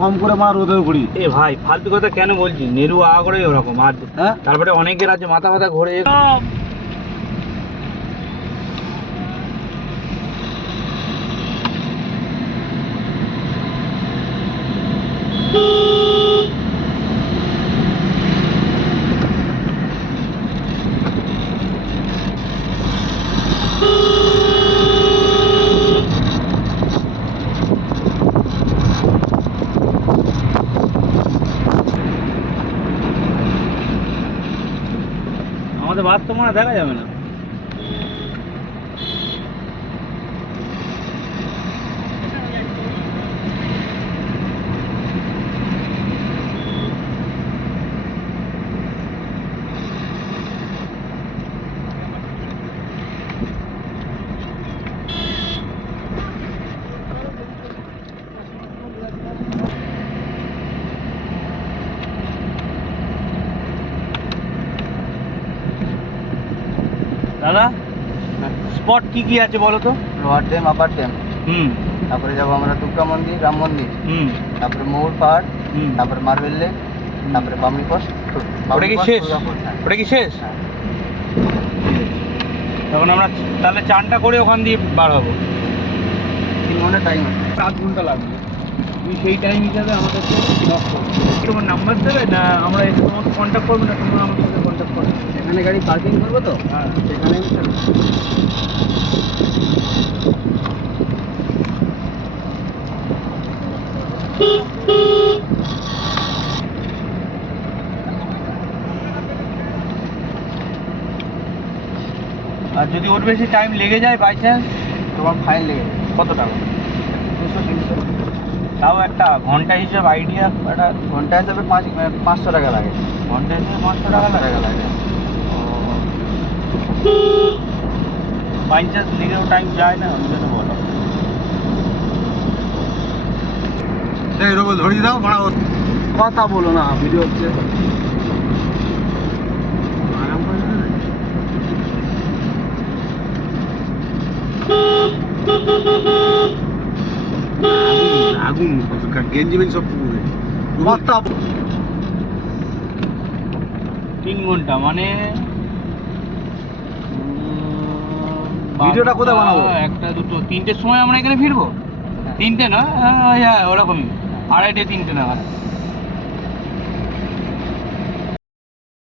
কম করে মা রোদে ঘুরি। এ ভাই ফালতু কথা কেন বলছিস? নেরু আ করে ওরকম আর হ্যাঁ তারপরে অনেকের আছে মাথা মাথা ঘুরে আমাদের বাস তো মনে হয় দেখা যাবে না। দাদা স্পট কি কি আছে বলো তো? লোয়ার ড্যাম, আপার ড্যাম, হুম তারপরে যাবো আমরা দুর্গা মন্দির, রাম মন্দির, হুম তারপরে ময়ূর পাহাড়, হুম তারপরে মার্বেল লেক, তারপরে বামনি পোস্ট। ওটা কি শেষ? ওটা কি শেষ? তখন আমরা তাহলে চানটা করে ওখান দিয়ে বার হবো। 3 ঘন্টা টাইম আছে। 7 ঘন্টা লাগবে। তুমি সেই টাইম হিসাবে আমাদেরকে লক করো। তোমার নাম্বার দেবে না আমরা এসে তোমাকে কন্ট্যাক্ট করবো না তোমরা আমার সাথে কন্ট্যাক্ট করবে? এখানে গাড়ি পার্কিং করবো তো, হ্যাঁ সেখানে আমি থাকবো। আর যদি ওর বেশি টাইম লেগে যায় বাই চান্স তোমার ফাইন লেগে যাবে। কত টাকা? 200-300। তাও একটা ঘন্টা হিসাবে আইডিয়া একটা ঘন্টা হিসাবে 500 টাকা লাগে। ঘন্টা হিসাবে 500 টাকা লাগে। বাই চান্স লেগেও টাইম যায় না ওই জন্য বলো। এই রোবল ধরিয়ে দাও, ভাড়া কথা বলো না, ভিডিও হচ্ছে। আরাম করে না। আগুন গেঞ্জি বেঞ্জি সব পুড়ে কথা। 3 ঘন্টা মানে ভিডিওটা কোথায় বানাবো? 1টা 2টো 3টের সময় আমরা এখানে ফিরবো। 3টে না? হ্যাঁ ওরকমই 2:30 3টে নাগাদ।